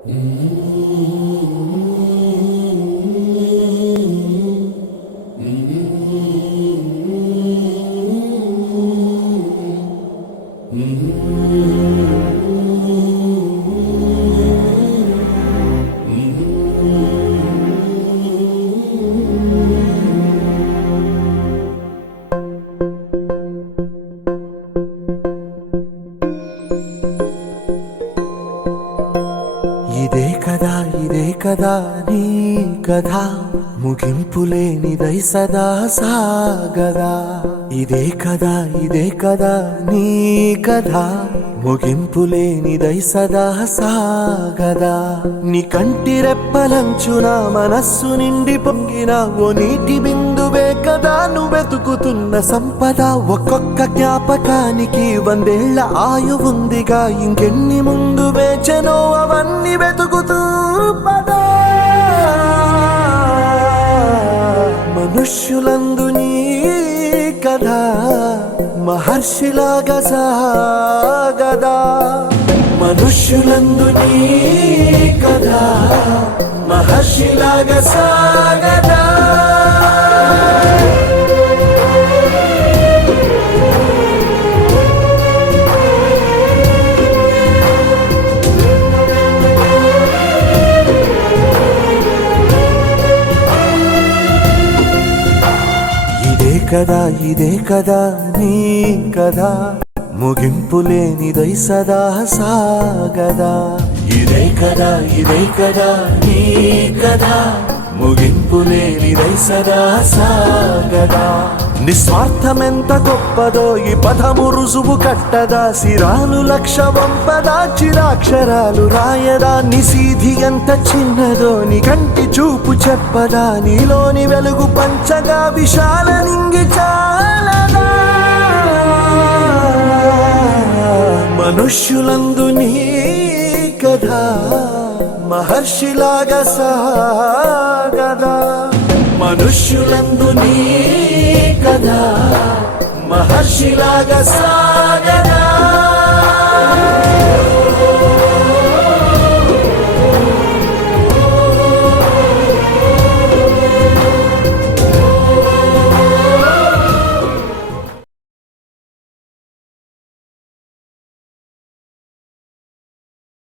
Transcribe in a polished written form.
ఇదే కదా నీ కథ ముగింపులేనిదై సదా సాగదా. ఇదే కదా నీ కథ ముగింపులేనిదై సదా సాగదా. నీ కంటి రెప్పలంచున మనస్సు నిండి పొంగిన ఓ నీటి బిందువే కదా నువ్వెతుకుతున్న సంపద. ఒక్కొక్క జ్ఞాపకానికి 100 ఏళ్ల ఆయువుందిగా, ఇంకెన్ని ముందు వేచనో అవన్నీ వెతుకుతూ పదా. మనుష్యులందు నీ కథ మహర్షిలాగా సాగదా. మనుష్యులందు నీ కథ మహర్షిలాగా సాగదా. ఇదే కదా నీ కథ ముగింపులేనిదై సదా సాగదా. ఇదే కదా నీ కథ ముగింపులేనిదై సదా సాగదా. నిస్వార్థమెంత గొప్పదో ఈ పదము రుజువు కట్టదా. సిరాలు లక్ష వంపదా, చిరాక్షరాలు రాయదా. నిశీధి ఎంత చిన్నదో నీ కంటి చూపు చెప్పదా. నీలోని వెలుగు పంచగా విశాల నింగి చాలదా. మనుష్యులందు నీ కథ మహర్షిలాగా సాగదా. మనుష్యులందు నీ కథ మహర్షిలాగా సాగదా.